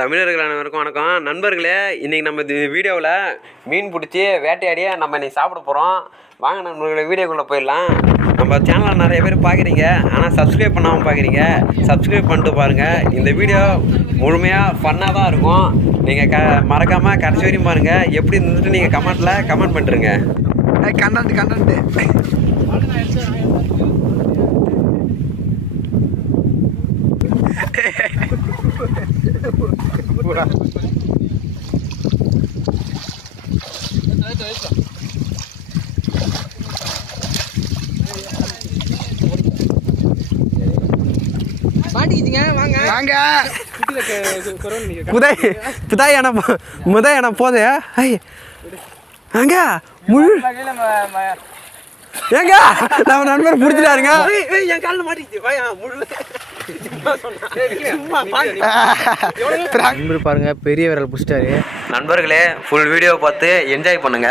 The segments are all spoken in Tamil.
தமிழர்கள் அனைவருக்கும் வணக்கம். நண்பர்களே இன்றைக்கி நம்ம இந்த வீடியோவில் மீன் பிடிச்சி வேட்டையாடி நம்ம இன்றைக்கி சாப்பிட போகிறோம் வாங்க நண்பர்களே வீடியோக்குள்ளே போயிடலாம். நம்ம சேனலில் நிறைய பேர் பார்க்குறீங்க ஆனால் சப்ஸ்கிரைப் பண்ணாமல் பார்க்குறீங்க சப்ஸ்கிரைப் பண்ணிட்டு பாருங்கள் இந்த வீடியோ முழுமையாக ஃபன்னாக தான் இருக்கும். நீங்கள் க மறக்காமல் கடைசி வரையும் பாருங்கள் எப்படி இருந்துட்டு நீங்கள் கமெண்ட்டில் கமெண்ட் பண்ணிருங்க. கண்டன்ட்டு கண்டன்ட்டு மாட்டிக்கிச்சிங்க வாங்க. வாங்க புதை புதாய் என முத என போதே. ஐ அங்க முழு ஏங்க நம்ம நண்பர் பிடிச்சிட்டாருங்க. என் காலில் மாட்டிக்கிச்சு. வாயா முழு. நண்பர் பாருங்க பெரிய விரல் பிடிச்சிட்டாரு. நண்பர்களே ஃபுல் வீடியோ பார்த்து என்ஜாய் பண்ணுங்க.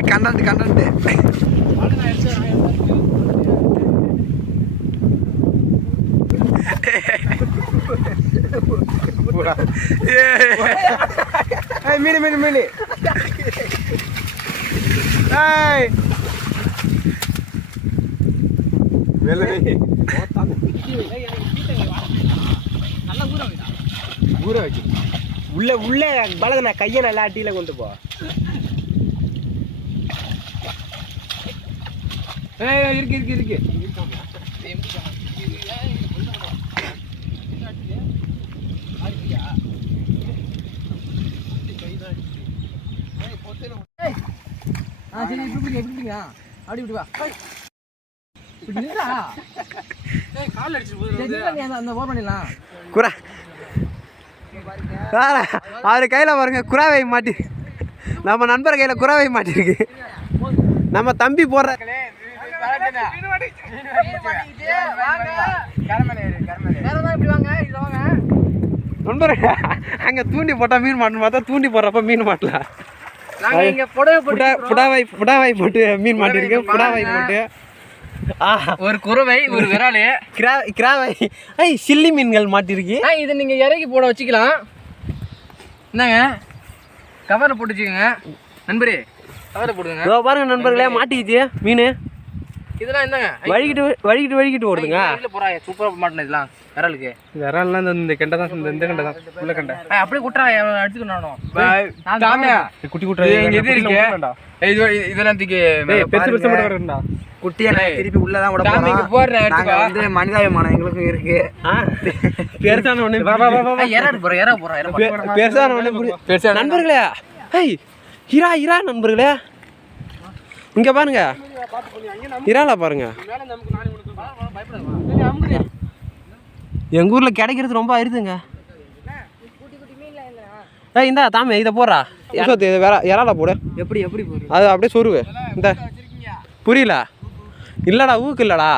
Content content. மீன் மீன் மீன். ஏய். ஊற வச்சு உள்ள உள்ள பழக நான் கையை நல்லா அட்டியில கொண்டு போ. இருக்கு இருக்கு இருக்கு. ஆ சரி இப்படி பிடிங்க இப்படி பிடிங்க அப்படி இப்படி வா. இப்படி நின்றா கால் அடிச்சு அந்த ஓர் பண்ணிடலாம். குரா. வேற அவர் கையில் பாருங்க குறாவை மாட்டி. நம்ம நண்பர் கையில் குறாவை மாட்டிருக்கு. நம்ம தம்பி போடுற அங்கே தூண்டி போட்டால் மீன் மாட்டணும் பார்த்தா தூண்டி போடுறப்ப மீன் மாட்டலாம். புடா புடாவாய் புடாவாய் போட்டு மீன் மாட்டிருக்கு புடாவாய் போட்டு. ஆ. ஒரு குறவை ஒரு விராலு. கிரா கிராவாய் ஐ சில்லி மீன்கள் மாட்டிருக்கு. ஆ இதை நீங்க இறக்கி போட வச்சுக்கலாம். என்னங்க கவரில் போட்டு வச்சுக்கோங்க நண்பரே கவரில் போடுங்க. பாருங்க நண்பர்களே மாட்டிக்கிச்சு மீன். இதெல்லாம் என்னங்க? வழிகிட்டு வழிகிட்டு வழிகிட்டு ஓடுதுங்க. வீட்டில் போறா சூப்பராக மாட்டினது இதெல்லாம் விரலுக்கு. விரல்லாம் இந்த கெண்டை தான் இந்த இந்த கெண்டை தான் உள்ள கெண்டை. அப்படியே குட்டுறா எடுத்துக்கணும் நானும் குட்டி குட்டி இது இருக்கு. இது இதெல்லாம் தூக்கி பெருசு பெருசு மட்டும் வரண்டா குட்டியை திருப்பி உள்ளதான் விட போறோம் நாங்க எடுத்துக்கோ. வந்து மனிதாபிமானம் எங்களுக்கும் இருக்கு. பெருசான ஒண்ணு இறா போறோம் இறா போறோம் பெருசான ஒண்ணு பெருசா நண்பர்களே ஐய் இரா இரா நண்பர்களே. இங்க பாருங்க. இறால பாருங்க. எங்க ஊர்ல கிடைக்கிறது ரொம்ப அரிதுங்க. ஏய் இந்தா தாமே இதை போடுறா. யசோத்து இதை வேற இறால போடு. எப்படி எப்படி அது அப்படியே சொருவு இந்த. புரியல? இல்லடா ஊக்கு இல்லடா.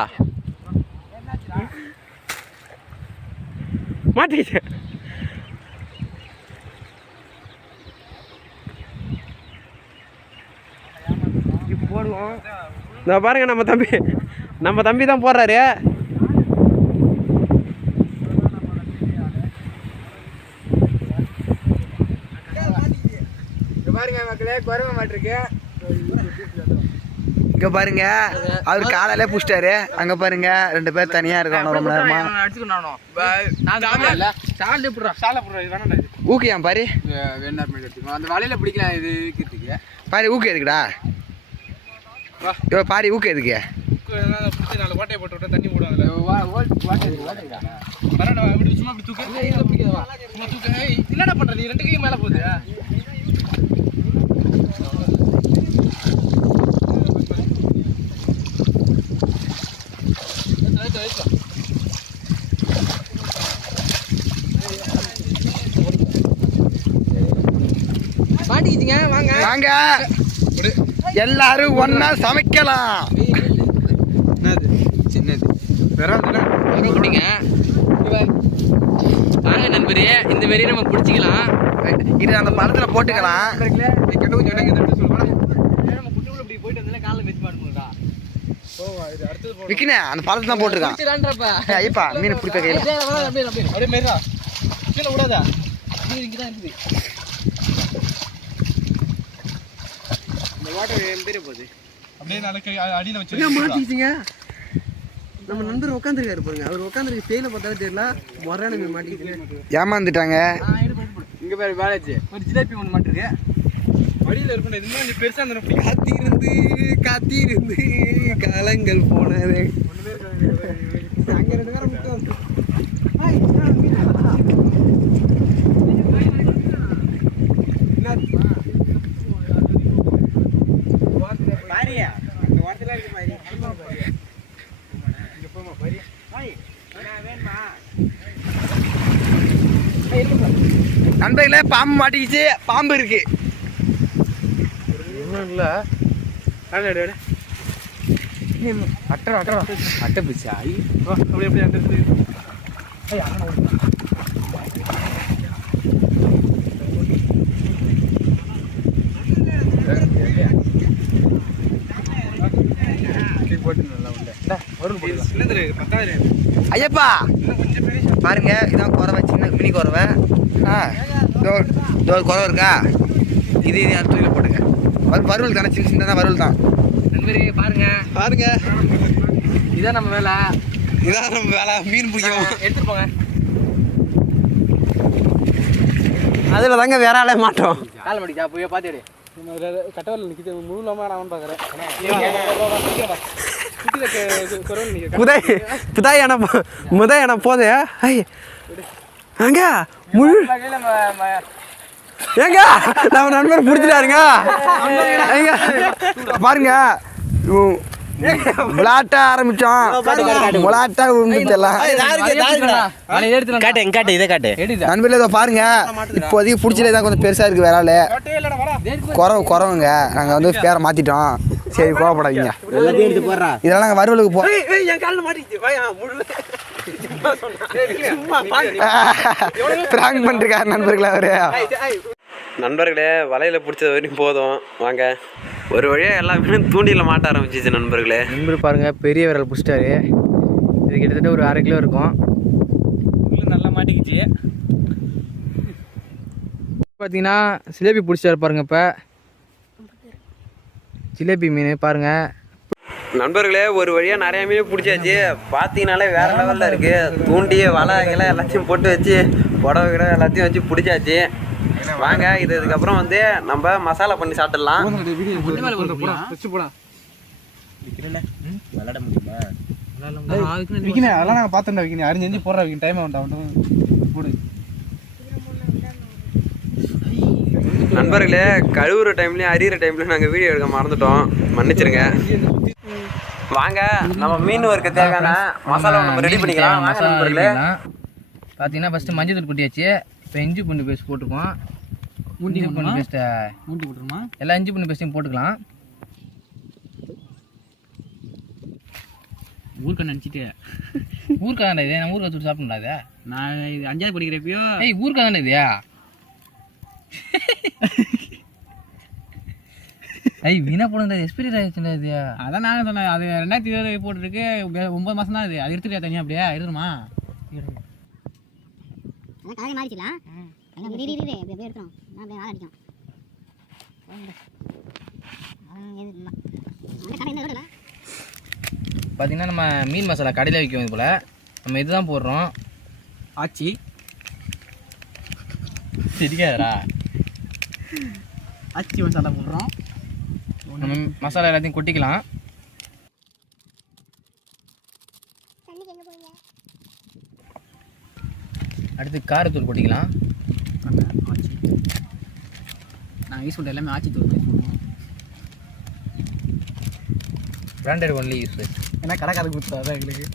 மாட்டிக்கிச்சு. போடுவோம். இந்த பாருங்க நம்ம தம்பி. நம்ம தம்பி தான் போடுறாரு. பாருங்க மக்களே குறைவ மாட்டிருக்கு. இங்க பாருங்க அவர் காலையில புடிச்சிட்டாரு. அங்க பாருங்க ரெண்டு பேர் தனியா இருக்காங்க ரொம்ப நேரமா. இது ஊக்கியாம் பாரு பாரு ஊக்கு எதுக்குடா? இவ பாரு ஊக்கு எதுக்கு? என்னடா பண்ற நீ? ரெண்டு கையும் மேல போகுது. வாங்க. எல்லாரும் ஒண்ணா சமைக்கலாம் என்னது சின்னது வெறும் குட்டிங்க வாங்க நண்பரே இந்த வெறியை நம்ம பிடிச்சிக்கலாம் இது அந்த படத்துல போட்டுக்கலாம் விக்கினே அந்த படத்துல தான் போட்டிருக்கான் ஐயப்பா மீன் பிடிப்ப கையில அப்படியே மேரா கீழே விடாதா இங்க தான் இருக்குது வாட்டர் எந்திர போகுது? அப்படியே நாளைக்கு அடியில வச்சு மாட்டிக்கிட்டீங்க. நம்ம நண்பர் உட்காந்துருக்காரு பாருங்க. அவர் உட்காந்துருக்கு செயல பார்த்தாலே தெரியல முறையான மீன் மாட்டிக்கிட்டு. ஏமாந்துட்டாங்க. இங்க பேர் வேலைச்சு ஒரு ஜிலேபி ஒன்று மாட்டிருக்கு வழியில இருக்கணும். இது கொஞ்சம் பெருசா இருந்தா காத்திருந்து காத்திருந்து காலங்கள் போனது அங்க ரெண்டு பேரும் மட்டும் நண்பர்களே பாம்பு மாட்டிக்கிச்சு பாம்பு இருக்கு. இல்ல அட அட அட்டை அட்டை அட்டை. பிச்சா. அப்படி அப்படி அந்த ஐயப்பா! பாருங்க இதான் குறவை சின்ன மினி குறவை ஆ. இதோ இதோ இருக்கா? இது இது அந்த தூக்கில போட்டுங்க வறுவல் தானே? சின்ன சின்னதாக வறுவல் தான். நண்பரே பாருங்க. பாருங்க. இதான் நம்ம வேலை. இதான் நம்ம வேலை. மீன் பிடிக்கும் எடுத்துட்டு போங்க. அதில் தாங்க வேற ஆளே மாட்டோம். கால் மடிக்கா போய் பாத்துடு கட்டவரில் நிற்கிது முழு இல்லாமல் நான் பார்க்குறேன் புதை புதாய் என முதல் என போதே. ஐ. அங்க முழு ஏங்க நம்ம நண்பர் பிடிச்சிட்டாருங்க. ஏங்க பாருங்க விளாட்ட ஆரம்பிச்சோம். விளாட்டா விழுந்துட்டலாம் காட்டு காட்டு இதை காட்டு. நண்பர்களே இதோ பாருங்க. இப்போதைக்கு பிடிச்சலே தான் கொஞ்சம் பெருசா இருக்கு வேற ஆளு. குறவு குறவுங்க. நாங்க வந்து பேரை மாத்திட்டோம். சரி கோவப்படாதீங்க. இதெல்லாம் நாங்க வறுவலுக்கு போ பிராங்க் பண்ணிருக்காரு நண்பர்களே அவரு. நண்பர்களே வலையில் பிடிச்சது வரைக்கும் போதும். வாங்க. ஒரு வழியாக எல்லா மீனும் தூண்டில மாட்ட ஆரம்பிச்சிச்சு நண்பர்களே. நண்பர் பாருங்க பெரிய விரல் பிடிச்சிட்டாரு. இது கிட்டத்தட்ட ஒரு அரை கிலோ இருக்கும். நல்லா மாட்டிக்கிச்சு. பார்த்தீங்கன்னா ஜிலேபி பிடிச்சாரு பாருங்க இப்போ. ஜிலேபி மீன் பாருங்க. நண்பர்களே ஒரு வழியாக நிறைய மீன் பிடிச்சாச்சு. பார்த்தீங்கனாலே வேறு லெவலில் இருக்குது தூண்டி வலை கிளை எல்லாத்தையும் போட்டு வச்சு புடவை கிட எல்லாத்தையும் வச்சு பிடிச்சாச்சு. வாங்க இது இதுக்கப்புறம் வந்து நம்ம மசாலா பண்ணி சாப்பிடலாம். விளாட முடியுமா அதெல்லாம் நாங்கள் பார்த்தோம்டா விக்கினே. அரிஞ்சு அஞ்சு போடுறா விக்கின். டைம் ஆகட்டும் போடு. நண்பர்களே கழுவுற டைம்லயும் அறியிற டைம்லயும் நாங்கள் வீடியோ எடுக்க மறந்துட்டோம். மன்னிச்சிருங்க. வாங்க நம்ம மீன் வறுக்க தேவையான மசாலா நம்ம ரெடி பண்ணிக்கலாம். வாங்க நண்பர்களே. பார்த்தீங்கன்னா ஃபஸ்ட்டு மஞ்சள் தூள் கொட்டியாச்சு இப்போ இஞ்சி பூண்டு பேஸ்ட் போட்டுக்குவோம். இஞ்சி பூண்டு பேஸ்ட்டை மூட்டி போட்டுருமா? எல்லா இஞ்சி பூண்டு பேஸ்ட்டையும் போட்டுக்கலாம். ஊருக்கு நினச்சிட்டு. ஊருக்கா தானே இது. நான் ஊருக்கா தூள் சாப்பிடலாம் இது. நான் இது அஞ்சாவது படிக்கிறப்பயோ ஏய் ஊருக்கா தானே இது. ஐய் வீணா போடுங்க எக்ஸ்பீரி ஆயிடுச்சுடா இது. அதான் நாங்கள் சொன்னேன் அது ரெண்டாயிரத்தி இருபது போட்டிருக்கு ஒன்பது மாதம் தான் அது அது எடுத்துட்டியா தனியாக அப்படியே? எடுத்துமா அதான் கலரை மாறிச்சுலாம் எங்க இரு இரு இரு, இப்படி அப்படியே எடுத்துரும். நான் அப்படியே ஆள் அடிக்கும் பார்த்தீங்கன்னா நம்ம மீன் மசாலா கடையில் விற்கும் இது போல். நம்ம இதுதான் போடுறோம். ஆச்சி. தெரியாதா ஆச்சி மசாலா போடுறோம். நம்ம மசாலா எல்லாத்தையும் கொட்டிக்கலாம். அடுத்து காரத்தூள் கொட்டிக்கலாம். ஆச்சி நாங்கள் யூஸ் பண்ணுற எல்லாமே ஆச்சி தூள் பண்ணுவோம். பிராண்டட் ஒன்லி யூஸ் ஏன்னா கடைக்காரங்க கொடுத்தா தான் எங்களுக்கு.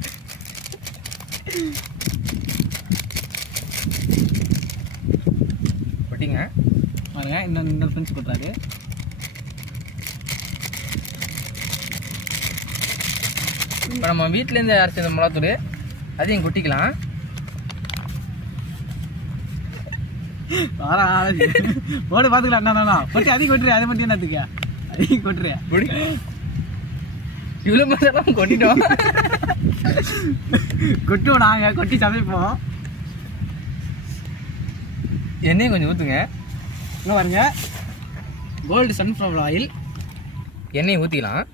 கொட்டிங்க. பாருங்க இன்னொன்று இன்னொரு ஃப்ரெண்ட்ஸ் கொடுத்தாரு இப்போ நம்ம வீட்டிலேருந்து அரைச்ச இந்த மிளகாத்தூள்? அதையும் கொட்டிக்கலாம். வாரா ஓடு பார்த்துக்கலாம் என்ன கொட்டி அதிகம் கொட்டுறியா? அதை மட்டும் என்னத்துக்கு? அதிகம் கொட்டுறியா? இவ்வளோ மசாலா கொட்டிட்டோம். கொட்டுவோம் நாங்கள் கொட்டி சமைப்போம். எண்ணெயும் கொஞ்சம் ஊற்றுங்க இங்கே பாருங்க. கோல்டு சன்ஃப்ளவர் ஆயில் எண்ணெயை ஊற்றிக்கலாம்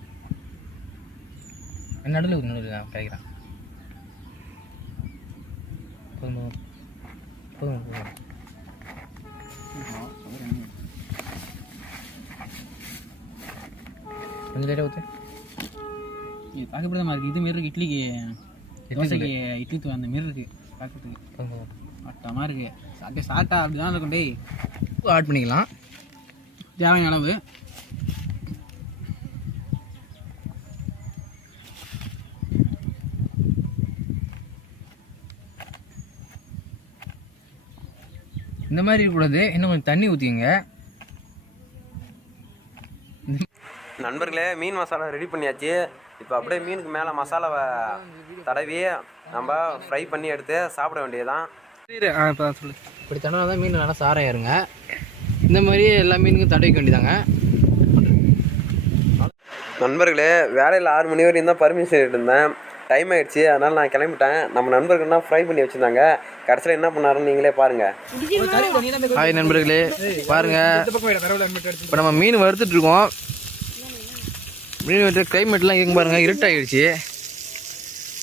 நடுவில் நான் கிடைக்கிறேன் போதும்? போதும் போதும்? போதும் கொஞ்சம் லேட்டாக ஊற்று இது இருக்குது இது மாரி இருக்கு இட்லிக்கு. தோசைக்கு இட்லி அந்த மாரி இருக்குது பார்க்கறதுக்கு மட்டமாக இருக்குது அப்படியே சாப்பிட்டா அப்படி தான் இருக்கும் டேய். உப்பு ஆட் பண்ணிக்கலாம். தேவையான அளவு. இந்த மாதிரி இருக்கக்கூடாது. இன்னும் கொஞ்சம் தண்ணி ஊற்றிக்கங்க நண்பர்களே மீன் மசாலா ரெடி பண்ணியாச்சு. இப்போ அப்படியே மீனுக்கு மேலே மசாலாவை தடவி நம்ம ஃப்ரை பண்ணி எடுத்து சாப்பிட வேண்டியதுதான். சொல்லு. இப்படி தடவை தான் மீன் நல்லா சாரம் ஏறுங்க இந்த மாதிரி எல்லா மீனுக்கும் தடவிக்க வேண்டியதாங்க. நண்பர்களே வேலையில் ஆறு மணி வரையும் தான் பர்மிஷன் இருந்தேன். டைம் ஆயிடுச்சு அதனால் நான் கிளம்பிட்டேன். நம்ம நண்பர்கள்னா ஃப்ரை பண்ணி வச்சுருந்தாங்க. கடைசியில் என்ன பண்ணாருன்னு நீங்களே பாருங்கள் ஹாய் நண்பர்களே. பாருங்க. இப்போ நம்ம மீன் வறுத்துட்டு இருக்கோம். மீன் வறுத்த கிளைமேட்லாம் இருக்கு பாருங்க இருட்டாயிடுச்சு.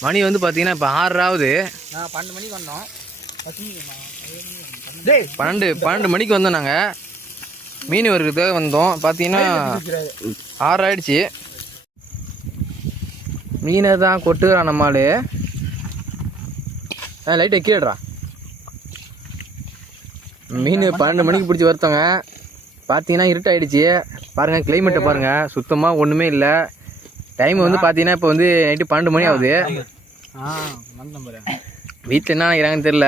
மணி வந்து பார்த்தீங்கன்னா இப்போ ஆறாவது பன்னெண்டு மணிக்கு வந்தோம். டேய் பன்னெண்டு பன்னெண்டு மணிக்கு வந்தோம் நாங்கள் மீன் வறுக்கிறதுக்காக வந்தோம். பார்த்தீங்கன்னா ஆறு ஆயிடுச்சு மீனை தான் கொட்டுக்கிறான் நம்மால் ஆ லைட்டை கீழடா மீன் பன்னெண்டு மணிக்கு பிடிச்சி வறுத்தோங்க. பார்த்தீங்கன்னா இருட்டாயிடுச்சு. பாருங்கள் கிளைமேட்டை பாருங்கள் சுத்தமாக ஒன்றுமே இல்லை. டைம் வந்து பார்த்தீங்கன்னா இப்போ வந்து நைட்டு பன்னெண்டு மணி ஆகுது. வீட்டில் என்ன நினைக்கிறாங்கன்னு தெரில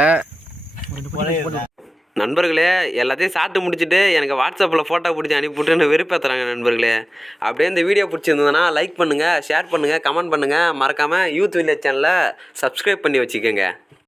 நண்பர்களே எல்லாத்தையும் சாப்பிட்டு முடிச்சுட்டு எனக்கு வாட்ஸ்அப்பில் ஃபோட்டோ பிடிச்சி அனுப்பிவிட்டுன்னு வெறுப்பேற்றுறாங்க நண்பர்களே. அப்படியே இந்த வீடியோ பிடிச்சிருந்ததுன்னா லைக் பண்ணுங்கள் ஷேர் பண்ணுங்கள் கமெண்ட் பண்ணுங்கள் மறக்காமல் யூத் வில்லேஜ் சேனலை சப்ஸ்கிரைப் பண்ணி வச்சுக்கோங்க.